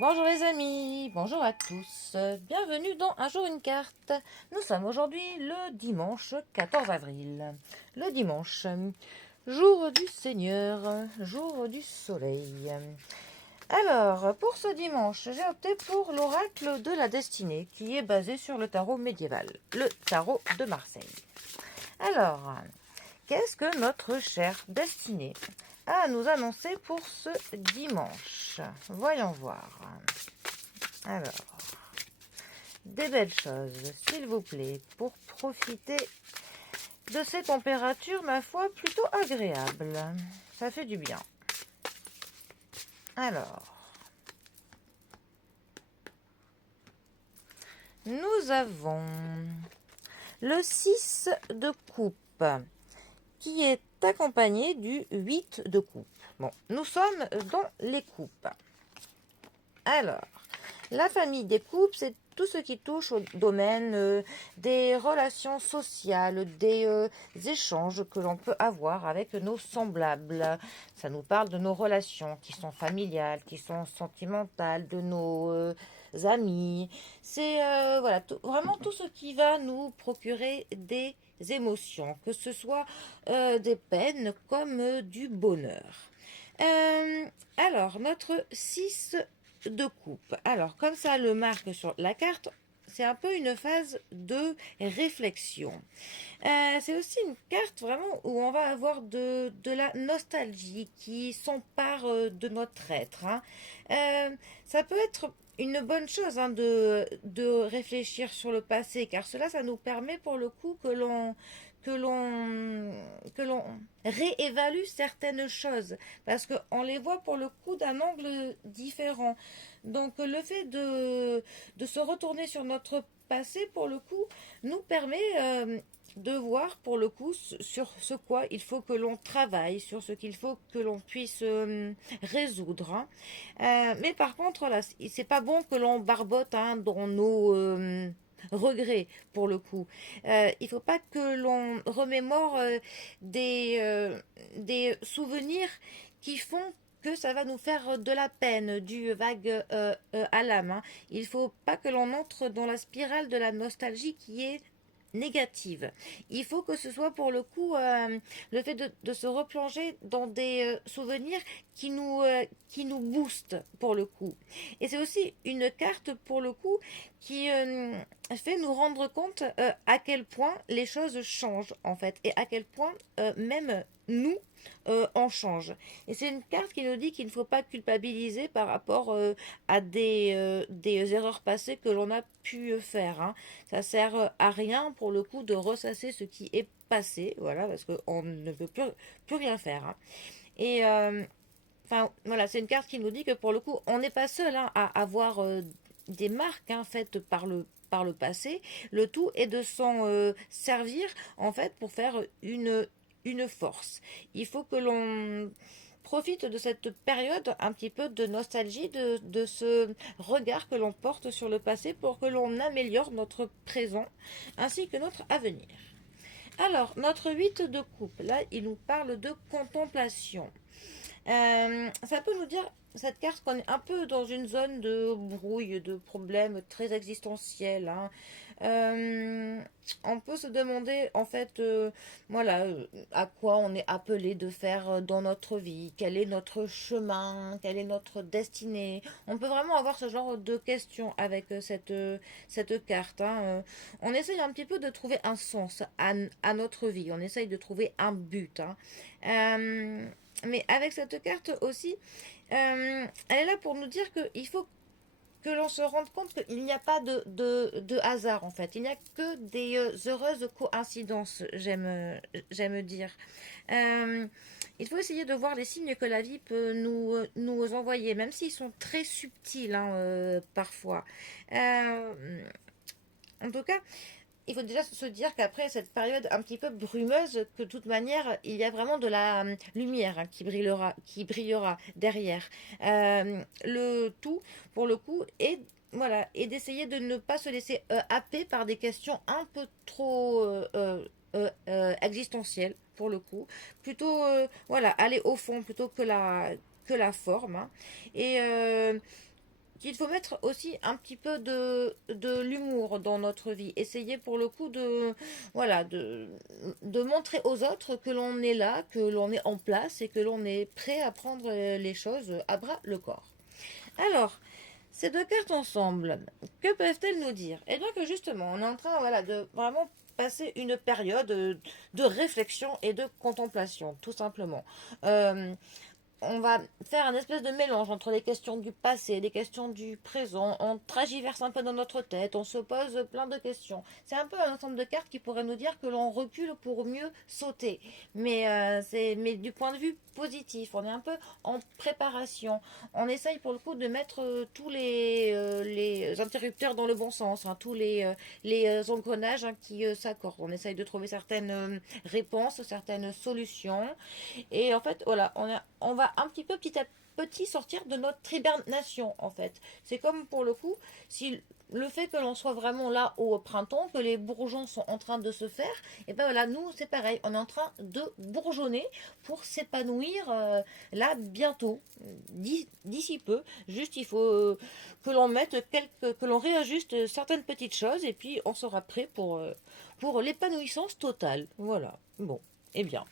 Bonjour les amis, bonjour à tous, bienvenue dans Un jour une carte. Nous sommes aujourd'hui le dimanche 14 avril. Le dimanche, jour du Seigneur, jour du soleil. Alors, pour ce dimanche, j'ai opté pour l'oracle de la destinée qui est basé sur le tarot médiéval, le tarot de Marseille. Alors, qu'est-ce que notre chère destinée a à nous annoncer pour ce dimanche? Voyons voir. Alors, des belles choses, s'il vous plaît, pour profiter de ces températures, ma foi, plutôt agréables. Ça fait du bien. Alors, nous avons le 6 de coupe qui est accompagné du 8 de coupe. Bon, nous sommes dans les coupes. Alors, la famille des coupes, c'est tout ce qui touche au domaine des relations sociales, des échanges que l'on peut avoir avec nos semblables. Ça nous parle de nos relations qui sont familiales, qui sont sentimentales, de nos amis. C'est voilà, vraiment tout ce qui va nous procurer des émotions, que ce soit des peines comme du bonheur. Euh, alors, notre 6 de coupe. Alors, comme ça le marque sur la carte, c'est un peu une phase de réflexion. C'est aussi une carte vraiment où on va avoir de la nostalgie qui s'empare de notre être, hein. Euh, Ça peut être une bonne chose, hein, de réfléchir sur le passé, car cela, ça nous permet pour le coup que l'on que l'on réévalue certaines choses parce qu'on les voit pour le coup d'un angle différent. Donc le fait de se retourner sur notre passé pour le coup nous permet de voir pour le coup sur ce quoi il faut que l'on travaille, sur ce qu'il faut que l'on puisse résoudre, hein. Mais par contre, là, c'est pas bon que l'on barbote, hein, dans nos regrets pour le coup. Il faut pas que l'on remémore des souvenirs qui font que ça va nous faire de la peine, du vague à l'âme, hein. Il faut pas que l'on entre dans la spirale de la nostalgie qui est négative. Il faut que ce soit pour le coup le fait de se replonger dans des souvenirs qui nous boostent pour le coup. Et c'est aussi une carte pour le coup qui fait nous rendre compte à quel point les choses changent en fait et à quel point même nous on change. Et c'est une carte qui nous dit qu'il ne faut pas culpabiliser par rapport à des erreurs passées que l'on a pu faire, hein. Ça sert à rien pour le coup de ressasser ce qui est passé, voilà, parce qu'on ne peut plus rien faire, hein. Et enfin voilà, c'est une carte qui nous dit que pour le coup, on n'est pas seul, hein, à avoir des marques, hein, faites par le passé. Le tout est de s'en servir en fait pour faire une force. Il faut que l'on profite de cette période un petit peu de nostalgie, de ce regard que l'on porte sur le passé pour que l'on améliore notre présent ainsi que notre avenir. Alors, notre 8 de coupe, là, il nous parle de contemplation. Ça peut nous dire, cette carte, qu'on est un peu dans une zone de brouille, de problèmes très existentiels, hein. Euh, on peut se demander, en fait, voilà, à quoi on est appelé de faire dans notre vie, quel est notre chemin, quelle est notre destinée. On peut vraiment avoir ce genre de questions avec cette carte, hein. On essaye un petit peu de trouver un sens à notre vie, on essaye de trouver un but, hein. Euh, mais avec cette carte aussi, elle est là pour nous dire qu'il faut que l'on se rende compte qu'il n'y a pas de hasard en fait. Il n'y a que des heureuses coïncidences, j'aime dire. Euh, il faut essayer de voir les signes que la vie peut nous envoyer, même s'ils sont très subtils, hein, parfois. Euh, En tout cas, il faut déjà se dire qu'après cette période un petit peu brumeuse, que de toute manière, il y a vraiment de la lumière, hein, qui brillera derrière. Le tout, pour le coup, est voilà, et d'essayer de ne pas se laisser happer par des questions un peu trop existentielles, pour le coup. Plutôt, voilà, aller au fond plutôt que la forme, hein. Et qu'il faut mettre aussi un petit peu de l'humour dans notre vie. Essayer pour le coup voilà, de montrer aux autres que l'on est là, que l'on est en place et que l'on est prêt à prendre les choses à bras le corps. Alors, ces deux cartes ensemble, que peuvent-elles nous dire? Eh bien que justement, on est en train voilà, de vraiment passer une période de réflexion et de contemplation, tout simplement. Euh, on va faire un espèce de mélange entre les questions du passé, les questions du présent. On tragiverse un peu dans notre tête, on se pose plein de questions. C'est un peu un ensemble de cartes qui pourrait nous dire que l'on recule pour mieux sauter. Mais du point de vue positif, on est un peu en préparation. On essaye pour le coup de mettre tous les interrupteurs dans le bon sens, hein, tous les engrenages hein, qui s'accordent. On essaye de trouver certaines réponses, certaines solutions. Et en fait, voilà, on va un petit peu petit à petit sortir de notre hibernation, en fait. C'est comme pour le coup, si le fait que l'on soit vraiment là au printemps, que les bourgeons sont en train de se faire, et ben voilà, nous c'est pareil, on est en train de bourgeonner pour s'épanouir là bientôt, d'ici peu. Juste il faut que l'on mette que l'on réajuste certaines petites choses et puis on sera prêt pour l'épanouissance totale. Voilà. Bon, eh bien.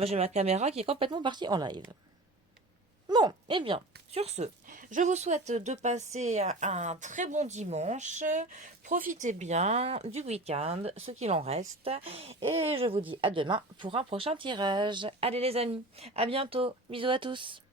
J'ai ma caméra qui est complètement partie en live. Bon, eh bien, sur ce, je vous souhaite de passer un très bon dimanche. Profitez bien du week-end, ce qu'il en reste. Et je vous dis à demain pour un prochain tirage. Allez les amis, à bientôt. Bisous à tous.